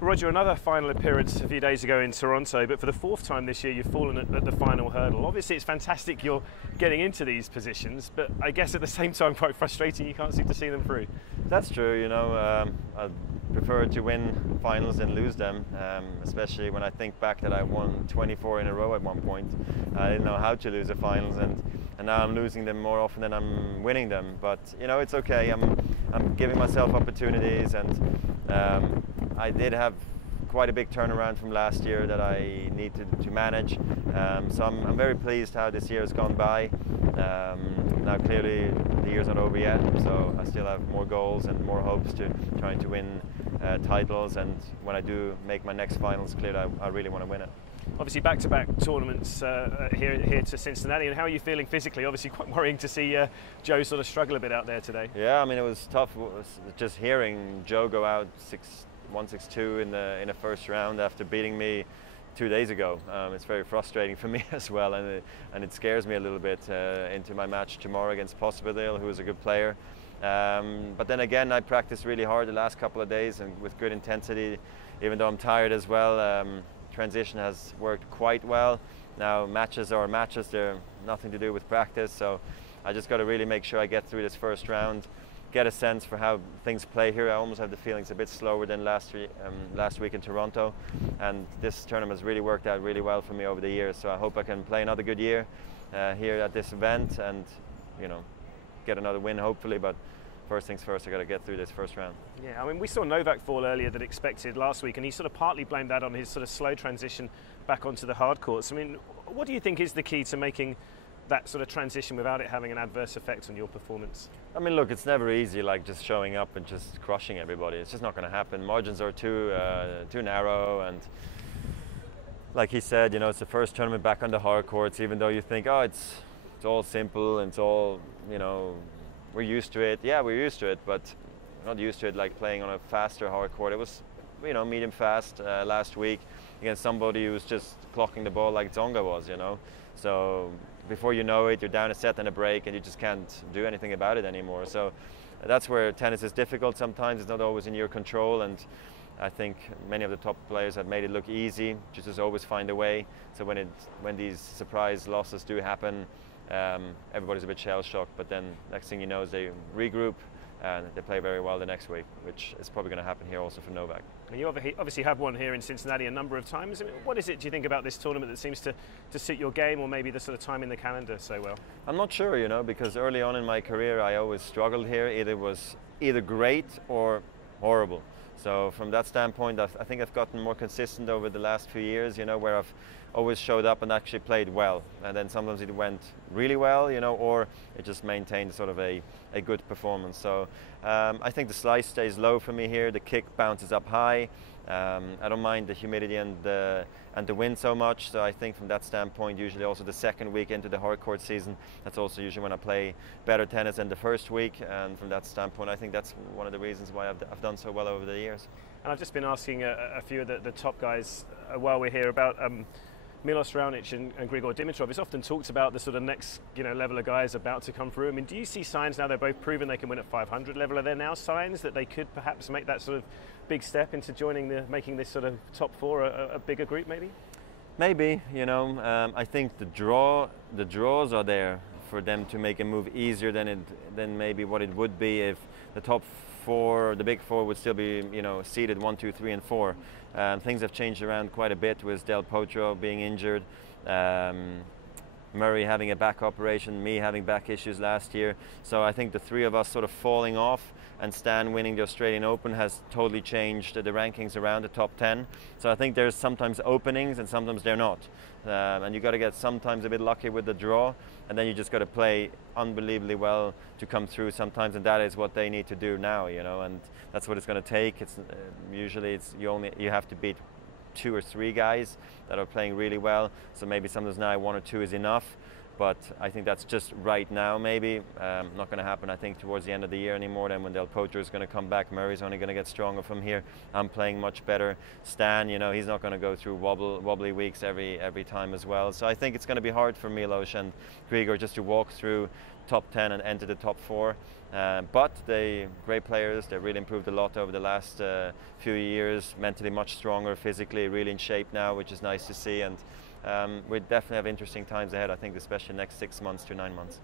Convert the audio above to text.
Roger, another final appearance a few days ago in Toronto, but for the fourth time this year you've fallen at the final hurdle. Obviously it's fantastic you're getting into these positions, but I guess at the same time quite frustrating you can't seem to see them through. That's true, you know, I prefer to win finals than lose them, especially when I think back that I won 24 in a row at one point. I didn't know how to lose the finals, and now I'm losing them more often than I'm winning them, but you know, it's okay. I'm giving myself opportunities, and I did have quite a big turnaround from last year that I needed to manage. So I'm very pleased how this year has gone by. Now clearly the year's not over yet, so I still have more goals and more hopes to trying to win titles, and when I do make my next finals, clearly I really want to win it. Obviously back-to-back tournaments here to Cincinnati, and how are you feeling physically? Obviously quite worrying to see Joe sort of struggle a bit out there today. Yeah, I mean it was tough just hearing Joe go out 1-6-2 in the first round after beating me 2 days ago. It's very frustrating for me as well, and it scares me a little bit into my match tomorrow against Federer, who is a good player. But then again, I practiced really hard the last couple of days and with good intensity, even though I'm tired as well. Transition has worked quite well. Now matches are matches, they're nothing to do with practice, so I just got to really make sure I get through this first round, get a sense for how things play here. I almost have the feeling it's a bit slower than last week in Toronto, and this tournament has really worked out really well for me over the years, so I hope I can play another good year here at this event and, you know, get another win hopefully, but first things first, I got to get through this first round. Yeah, I mean, we saw Novak fall earlier than expected last week, and he sort of partly blamed that on his sort of slow transition back onto the hard courts. I mean, what do you think is the key to making that sort of transition without it having an adverse effect on your performance? I mean, look, it's never easy, like just showing up and just crushing everybody. It's just not going to happen. Margins are too narrow, and like he said, you know, it's the first tournament back on the hard courts. Even though you think, oh, it's all simple and it's all, you know, we're used to it. Yeah, we're used to it, but we're not used to it like playing on a faster hard court. It was, you know, medium fast last week against somebody who was just clocking the ball like Tsonga was, you know. So before you know it, you're down a set and a break, and you just can't do anything about it anymore. So that's where tennis is difficult sometimes. It's not always in your control, and I think many of the top players have made it look easy. Just always find a way. So when these surprise losses do happen, everybody's a bit shell-shocked, but then next thing you know is they regroup and they play very well the next week, which is probably going to happen here also for Novak. And you obviously have won here in Cincinnati a number of times. I mean, what is it, do you think, about this tournament that seems to suit your game, or maybe the sort of time in the calendar so well? I'm not sure, you know, because early on in my career I always struggled here. It was either great or horrible. So from that standpoint, I think I've gotten more consistent over the last few years, you know, where I've always showed up and actually played well. And then sometimes it went really well, you know, or it just maintained sort of a good performance. So I think the slice stays low for me here. The kick bounces up high. I don't mind the humidity and the wind so much. So I think from that standpoint, usually also the second week into the hard court season, that's also usually when I play better tennis than the first week. And from that standpoint, I think that's one of the reasons why I've done so well over the years. And I've just been asking a few of the top guys while we're here about Milos Raonic and Grigor Dimitrov. It's often talked about the sort of next, you know, level of guys about to come through. I mean, do you see signs now? They're both proven they can win at 500 level. Are there now signs that they could perhaps make that sort of big step into making this sort of top four a bigger group, maybe? Maybe, you know. I think the draws are there for them to make a move easier than maybe what it would be if the top four, the big four, would still be, you know, seeded 1, 2, 3, and 4. Things have changed around quite a bit with Del Potro being injured, Murray having a back operation, me having back issues last year. So I think the three of us sort of falling off and Stan winning the Australian Open has totally changed the rankings around the top 10. So I think there's sometimes openings and sometimes they're not. And you got to get sometimes a bit lucky with the draw, and then you just got to play unbelievably well to come through sometimes, and that is what they need to do now, you know, and that's what it's going to take. It's usually you have to beat 2 or 3 guys that are playing really well, so maybe sometimes now 1 or 2 is enough. But I think that's just right now, maybe. Not going to happen, I think, towards the end of the year anymore. Then when Del Potro is going to come back, Murray's only going to get stronger from here. I'm playing much better. Stan, you know, he's not going to go through wobbly weeks every time as well. So I think it's going to be hard for Milos and Grigor just to walk through top 10 and enter the top 4. But they great players. They really improved a lot over the last few years. Mentally much stronger, physically really in shape now, which is nice to see. And we definitely have interesting times ahead. I think, especially next 6 months to 9 months.